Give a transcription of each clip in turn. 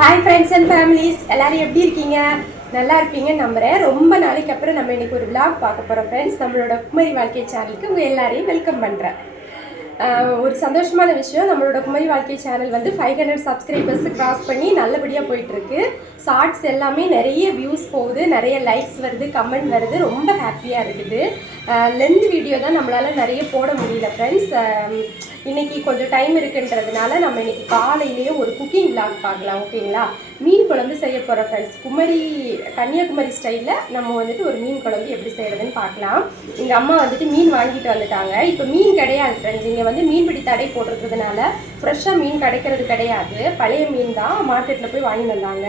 Hi friends and families, எல்லோரும் எப்படி இருக்கீங்க? நல்லா இருப்பீங்கன்னு நம்புகிறேன். ரொம்ப நாளைக்கு அப்புறம் நம்ம இன்றைக்கி ஒரு விளாக் பார்க்க போகிறோம் ஃப்ரெண்ட்ஸ். நம்மளோட குமரி வாழ்க்கை சேனலுக்கு உங்கள் எல்லாரையும் வெல்கம் பண்ணுறேன். ஒரு சந்தோஷமான விஷயம், நம்மளோட குமரி வாழ்க்கை சேனல் வந்து 500 சப்ஸ்கிரைபர்ஸ் கிராஸ் பண்ணி நல்லபடியாக போயிட்டுருக்கு. ஷார்ட்ஸ் எல்லாமே நிறைய வியூஸ் போகுது, நிறைய லைக்ஸ் வருது, கமெண்ட் வருது, ரொம்ப ஹாப்பியாக இருக்குது. லென்த் வீடியோ தான் நம்மளால் நிறைய போட முடியல ஃப்ரெண்ட்ஸ். இன்றைக்கி கொஞ்சம் டைம் இருக்குன்றதுனால நம்ம இன்றைக்கி காலையிலேயே ஒரு குக்கிங் விளாக் பார்க்கலாம், ஓகேங்களா? மீன் குழம்பு செய்ய போகிறோம் ஃப்ரெண்ட்ஸ். கன்னியாகுமரி ஸ்டைலில் நம்ம வந்துட்டு ஒரு மீன் குழம்பு எப்படி செய்கிறதுன்னு பார்க்கலாம். எங்கள் அம்மா வந்துட்டு மீன் வாங்கிட்டு வந்துட்டாங்க. இப்போ மீன் கிடையாது ஃப்ரெண்ட்ஸ், இங்கே வந்து மீன்பிடி தடை போட்டிருக்கிறதுனால ஃப்ரெஷ்ஷாக மீன் கிடைக்கிறது கிடையாது. பழைய மீன் தான் மார்க்கெட்டில் போய் வாங்கி வந்தாங்க.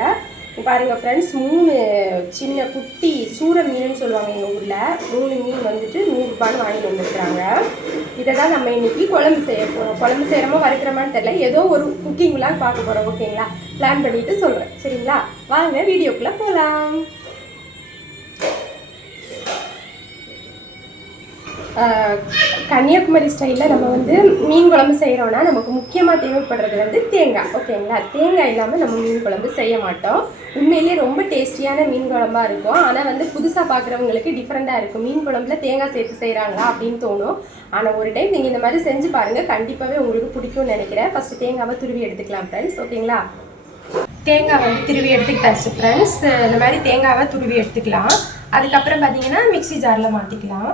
பாருங்கள் ஃப்ரெண்ட்ஸ், 3 சின்ன குட்டி சூர மீனுன்னு சொல்லுவாங்க எங்கள் ஊரில். 3 மீன் வந்துட்டு 100 ரூபான்னு வாங்கி வந்துருக்குறாங்க. இதை தான் நம்ம இன்றைக்கி குழம்பு செய்ய போகிறோம். குழம்பு செய்கிறோமோ வறுக்கிறோமான்னு தெரியல, ஏதோ ஒரு குக்கிங்லாம் பார்க்க போகிறோம், ஓகேங்களா? பிளான் பண்ணிவிட்டு சொல்கிறேன், சரிங்களா? வாங்க வீடியோக்குள்ளே போகலாம். கன்னியாகுமரி ஸ்டைலில் நம்ம வந்து மீன் குழம்பு செய்கிறோன்னா நமக்கு முக்கியமாக தேவைப்படுறது வந்து தேங்காய், ஓகேங்களா? தேங்காய் இல்லாமல் நம்ம மீன் குழம்பு செய்ய மாட்டோம். உண்மையிலேயே ரொம்ப டேஸ்டியான மீன் குழம்பாக இருக்கும். ஆனால் வந்து புதுசாக பார்க்குறவங்களுக்கு டிஃப்ரெண்ட்டாக இருக்கும். மீன் குழம்புல தேங்காய் சேர்த்து செய்கிறாங்களா அப்படின்னு தோணும். ஆனால் ஒரு டைம் நீங்கள் இந்த மாதிரி செஞ்சு பாருங்கள், கண்டிப்பாகவே உங்களுக்கு பிடிக்கும்னு நினைக்கிறேன். ஃபஸ்ட்டு தேங்காவை துருவி எடுத்துக்கலாம் ஃப்ரெண்ட்ஸ், ஓகேங்களா? தேங்காய் வந்து துருவி எடுத்துக்கிட்டாச்சு ஃப்ரெண்ட்ஸ். இந்த மாதிரி தேங்காவை துருவி எடுத்துக்கலாம். அதுக்கப்புறம் பார்த்தீங்கன்னா மிக்சி ஜாரில் மாற்றிக்கலாம்.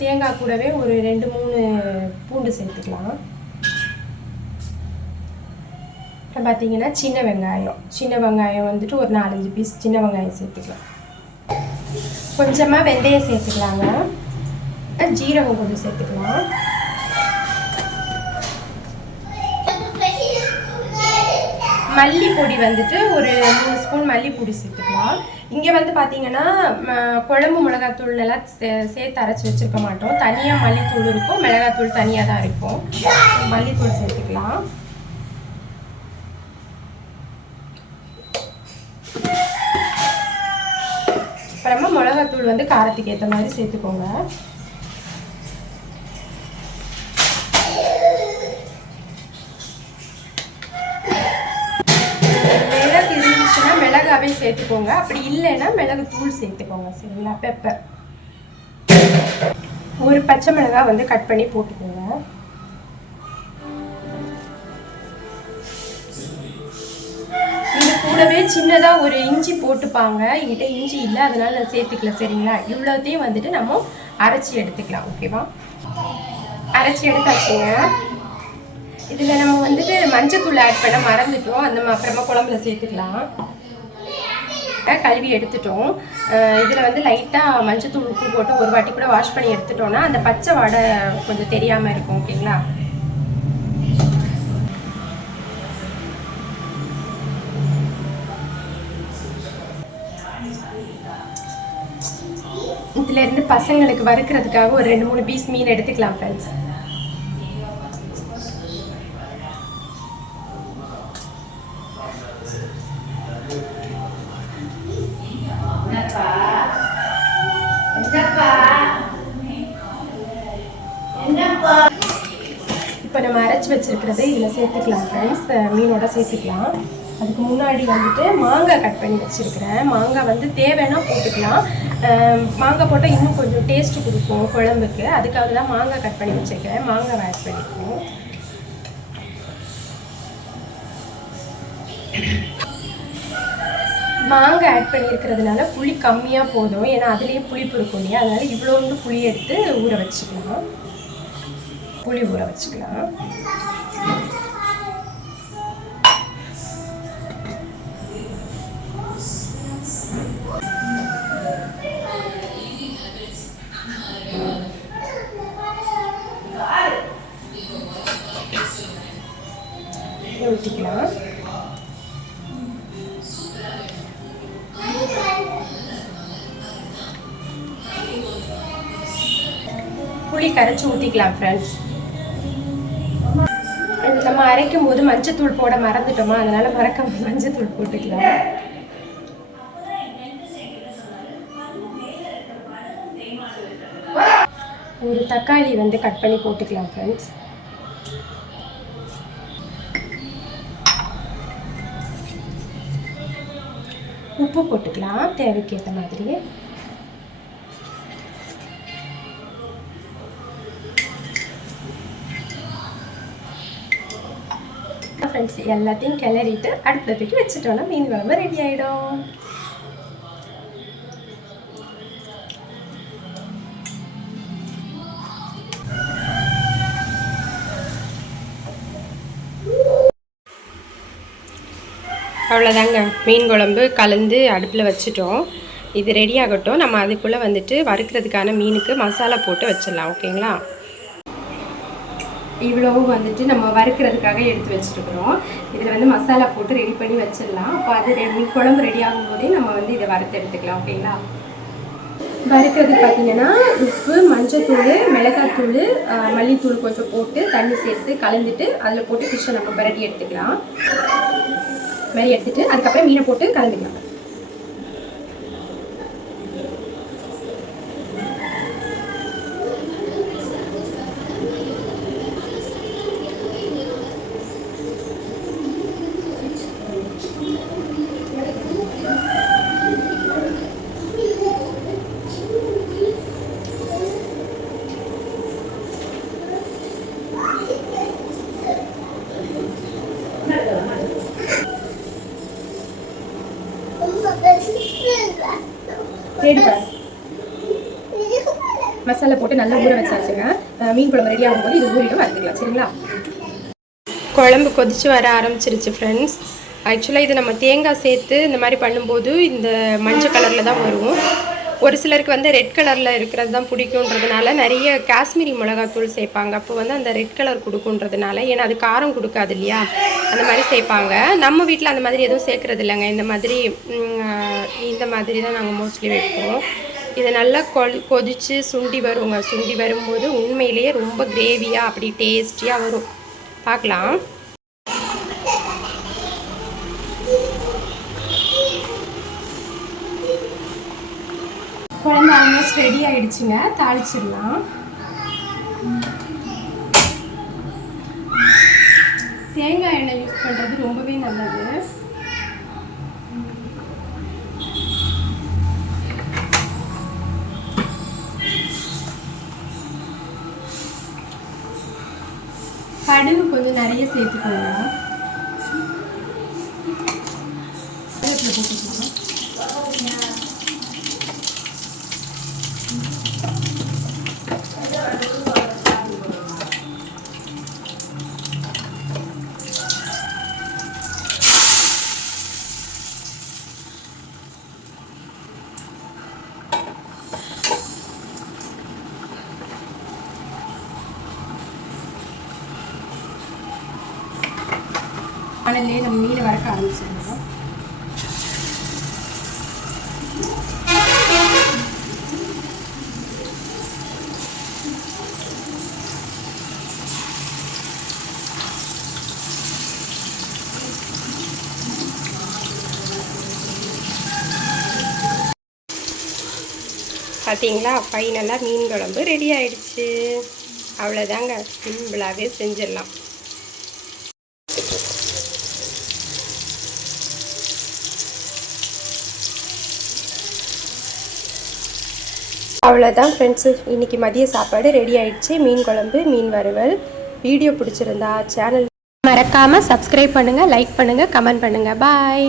தேங்காய் கூடவே ஒரு 2-3 பூண்டு சேர்த்துக்கலாம். அப்புறம் பார்த்தீங்கன்னா சின்ன வெங்காயம் வந்துட்டு ஒரு 4-5 பீஸ் சின்ன வெங்காயம் சேர்த்துக்கலாம். கொஞ்சமாக வெந்தயம் சேர்த்துக்கலாங்க. ஜீரகம் கொஞ்சம் சேர்த்துக்கலாம். மல்லிப்பொடி வந்துட்டு ஒரு 3 ஸ்பூன் மல்லிப்பொடி சேர்த்துக்கலாம். இங்கே வந்து பார்த்தீங்கன்னா குழம்பு மிளகாத்தூள் எல்லாம் சேர்த்து அரைச்சி வச்சுருக்க மாட்டோம். தனியாக மல்லித்தூள் இருக்கும், மிளகாத்தூள் தனியாக தான் இருக்கும். மல்லித்தூள் சேர்த்துக்கலாம். அப்புறமா மிளகாத்தூள் வந்து காரத்துக்கு ஏற்ற மாதிரி சேர்த்துக்கோங்க. மிளகாவே சேர்த்துக்கோங்க, அப்படி இல்லைன்னா மிளகு தூள் சேர்த்துக்கோங்க, சரிங்களா? பெப்பர், ஒரு பச்சை மிளகாய் வந்து கட் பண்ணி போட்டுக்கோங்க. இது கூடவே சின்னதாக ஒரு இஞ்சி போட்டுப்பாங்க. என்கிட்ட இஞ்சி இல்லை, அதனால நான் சேர்த்துக்கல, சரிங்களா? இவ்வளோத்தையும் வந்துட்டு நம்ம அரைச்சி எடுத்துக்கலாம், ஓகேவா? அரைச்சி எடுத்தாச்சுங்க. இதில் நம்ம வந்துட்டு மஞ்சத்தூள் ஆட் பண்ண மறந்துட்டோம், அந்த அப்புறமா குழம்புல சேர்த்துக்கலாம். கழுவி எடுத்துட்டோம். இதில் வந்து லைட்டாக மஞ்சத்தூள் உப்பு போட்டு ஒரு வாட்டி கூட வாஷ் பண்ணி எடுத்துட்டோம்னா அந்த பச்சை வாடை கொஞ்சம் தெரியாமல் இருக்கும், ஓகேங்களா? இதில் இருந்து பசங்களுக்கு வறுக்கிறதுக்காக ஒரு 2-3 பீஸ் மீன் எடுத்துக்கலாம் ஃப்ரெண்ட்ஸ். இப்போ நம்ம அரைச்சி வச்சிருக்கிறது இதில் சேர்த்துக்கலாம் ஃப்ரெண்ட்ஸ், மீனோட சேர்த்துக்கலாம். அதுக்கு முன்னாடி வந்துட்டு மாங்காய் கட் பண்ணி வச்சுருக்கிறேன். மாங்காய் வந்து தேவைன்னா போட்டுக்கலாம். மாங்காய் போட்டால் இன்னும் கொஞ்சம் டேஸ்ட்டு கொடுக்கும் குழம்புக்கு, அதுக்காக தான் மாங்காய் கட் பண்ணி வச்சுருக்கிறேன். மாங்காய் ஆட் பண்ணிக்குவோம். மாங்காய் ஆட் பண்ணியிருக்கிறதுனால புளி கம்மியாக போதும், ஏன்னா அதுலேயே புளிப்பு இருக்கும் இல்லையா? அதனால் இவ்வளோண்டு புளி எடுத்து ஊற வச்சுக்கலாம். புளி ஊற வச்சுக்கலாம். ஊற்றிக்கலாம். புளி கரைச்சி ஊற்றிக்கலாம் ஃப்ரெண்ட்ஸ். நம்ம அரைக்கும் போது மஞ்சத்தூள் போட மறந்துட்டோமா, அதனால் மறக்காம மஞ்சத்தூள் போட்டுக்கலாம். ஒரு தக்காளி வந்து கட் பண்ணி போட்டுக்கலாம் ஃப்ரெண்ட்ஸ். உப்பு போட்டுக்கலாம் தேவைக்கு ஏற்ற மாதிரி. ஃப்ரெண்ட்ஸ் எல்லாத்தையும் கிளறிட்டு அடுப்பில் தூக்கி வச்சுட்டோன்னா மீன் குழம்பு ரெடி ஆகிடும். அவ்வளோதாங்க, மீன் குழம்பு கலந்து அடுப்பில் வச்சுட்டோம். இது ரெடி ஆகட்டும். நம்ம அதுக்குள்ளே வந்துட்டு வறுக்கிறதுக்கான மீனுக்கு மசாலா போட்டு வச்சிடலாம். ஓகேங்களா? இவ்வளவும் வந்துட்டு நம்ம வறுக்கிறதுக்காக எடுத்து வச்சுருக்குறோம். இதில் வந்து மசாலா போட்டு ரெடி பண்ணி வச்சிடலாம். அப்போ அது குழம்பு ரெடி ஆகும்போதே நம்ம வந்து இதை வறுத்து எடுத்துக்கலாம். ஓகேங்களா? வறுக்கிறது பார்த்திங்கன்னா உப்பு, மஞ்சத்தூள், மிளகாத்தூள், மல்லித்தூள் கொஞ்சம் போட்டு தண்ணி சேர்த்து கலந்துட்டு அதில் போட்டு ஃபிஷ்ஷை நம்ம பரட்டி எடுத்துக்கலாம். மாதிரி எடுத்துட்டு அதுக்கப்புறம் மீனை போட்டு கலந்துக்கலாம். மசாலா போட்டு நல்லா ஊற வச்சாச்சுங்க. மீன் குழம்பு ரெடி ஆகும்போது இது ஊறிட்டு வறுத்துக்கலாம். சரிங்களா? குழம்பு கொதிச்சு வர ஆரம்பிச்சிருச்சு ஃப்ரெண்ட்ஸ். ஆக்சுவலாக இது நம்ம தேங்காய் சேர்த்து இந்த மாதிரி பண்ணும்போது இந்த மஞ்சள் கலரில் தான் வரும். ஒரு சிலருக்கு வந்து ரெட் கலரில் இருக்கிறது தான் பிடிக்குன்றதுனால நிறைய காஷ்மீரி மிளகாத்தூள் சேர்ப்பாங்க. அப்போ வந்து அந்த ரெட் கலர் கொடுக்குன்றதுனால, ஏன்னா அது காரம் கொடுக்காது இல்லையா, அந்த மாதிரி சேர்ப்பாங்க. நம்ம வீட்டில் அந்த மாதிரி எதுவும் சேர்க்குறது இல்லைங்க. இந்த மாதிரி தான் நாங்கள் மோஸ்ட்லி வைப்போம். இது நல்லா கொதித்து சுண்டி வருங்க. சுண்டி வரும்போது உண்மையிலேயே ரொம்ப கிரேவியாக அப்படி டேஸ்டியாக வரும். பார்க்கலாம். குழம்பு ஆல்மோஸ்ட் ரெடி ஆகிடுச்சுங்க. தாளிச்சிடலாம். தேங்காய் எண்ணெய் யூஸ் பண்ணுறது ரொம்பவே நல்லது. கடுகு கொஞ்சம் நிறைய சேர்த்துக்கோங்க. மணல்லே நம்ம மீனை வறுக்க ஆரம்பிச்சிடலாம். பார்த்தீங்களா, ஃபைனலாக மீன் குழம்பு ரெடி ஆயிடுச்சு. அவ்வளோதாங்க, சிம்பிளாகவே செஞ்சிடலாம். அவ்வளோதான் ஃப்ரெண்ட்ஸு, இன்றைக்கி மதிய சாப்பாடு ரெடி ஆகிடுச்சு. மீன் குழம்பு, மீன் வறுவல். வீடியோ பிடிச்சிருந்தா சேனல் மறக்காமல் சப்ஸ்கிரைப் பண்ணுங்கள், லைக் பண்ணுங்கள், கமெண்ட் பண்ணுங்கள். பாய்.